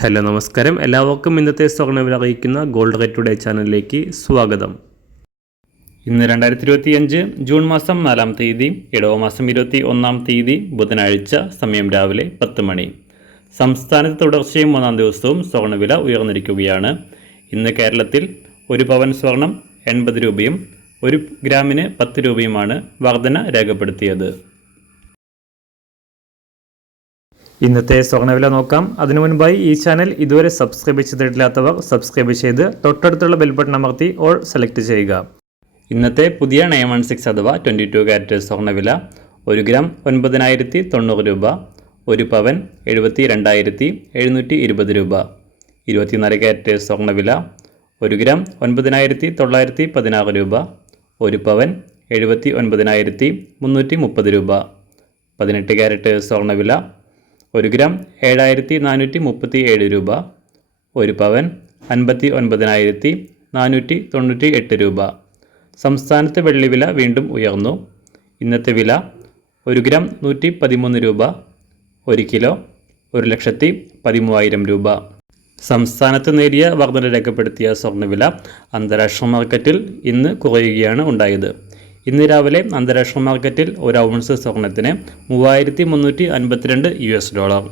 Hello നമസ്കാരം, എല്ലാവർക്കും ഇന്നത്തെ സ്വർണ്ണവില അറിയിക്കുന്ന ഗോൾഡ് റേറ്റ് ടുഡേ ചാനലിലേക്ക് സ്വാഗതം. ഇന്ന് 2025 ജൂൺ മാസം 4-ാം തീയതി, ഇടവമാസം 21-ാം തീയതി ബുധനാഴ്ച, സമയം രാവിലെ 10 മണി. സംസ്ഥാനത്ത് തുടർച്ചയും 3-ാം ദിവസവും സ്വർണ്ണവില ഉയർന്നിരിക്കുകയാണ്. ഇന്ന് കേരളത്തിൽ 1 പവൻ സ്വർണം 80 രൂപയും 1 ഗ്രാമിന് 10 രൂപയുമാണ് വർധന രേഖപ്പെടുത്തിയത്. ഇന്നത്തെ സ്വർണ്ണവില നോക്കാം. അതിനു മുൻപായി ഈ ചാനൽ ഇതുവരെ സബ്സ്ക്രൈബ് ചെയ്തിട്ടില്ലാത്തവർ സബ്സ്ക്രൈബ് ചെയ്ത് തൊട്ടടുത്തുള്ള ബെൽ ബട്ടൺ അമർത്തി ഓൾ സെലക്ട് ചെയ്യുക. ഇന്നത്തെ പുതിയ 916 അഥവാ 22 കാരറ്റ് സ്വർണ്ണവില 1 ഗ്രാം 9,090 രൂപ, 1 പവൻ 72,720 രൂപ. 24 കാരറ്റ് സ്വർണ്ണവില 1 ഗ്രാം 9,916 രൂപ, 1 പവൻ 79,330 രൂപ. 18 കാരറ്റ് സ്വർണ്ണവില 1 ഗ്രാം 7,437 രൂപ, 1 പവൻ 59,498 രൂപ. സംസ്ഥാനത്ത് വെള്ളിവില വീണ്ടും ഉയർന്നു. ഇന്നത്തെ വില 1 ഗ്രാം 113 രൂപ, 1 കിലോ 1,13,000 രൂപ. സംസ്ഥാനത്ത് നേരിയ വർധന രേഖപ്പെടുത്തിയ സ്വർണ്ണവില അന്താരാഷ്ട്ര മാർക്കറ്റിൽ ഇന്ന് കുറയുകയാണ് ഉണ്ടായത്. ഇന്ന് രാവിലെ അന്താരാഷ്ട്ര മാർക്കറ്റിൽ 1 ഔൺസ് സ്വർണത്തിന് $3,352.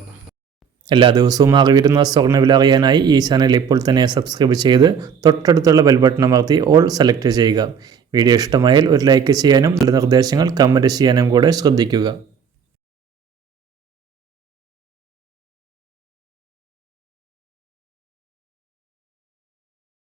എല്ലാ ദിവസവും അറിവിരുന്ന സ്വർണ്ണവില അറിയാനായി ഈ ചാനൽ ഇപ്പോൾ തന്നെ സബ്സ്ക്രൈബ് ചെയ്ത് തൊട്ടടുത്തുള്ള ബെൽ ബട്ടൺ അമർത്തി ഓൾ സെലക്ട് ചെയ്യുക. വീഡിയോ ഇഷ്ടമായാൽ ഒരു ലൈക്ക് ചെയ്യാനും നല്ല നിർദ്ദേശങ്ങൾ കമൻറ്റ് ചെയ്യാനും കൂടെ ശ്രദ്ധിക്കുക.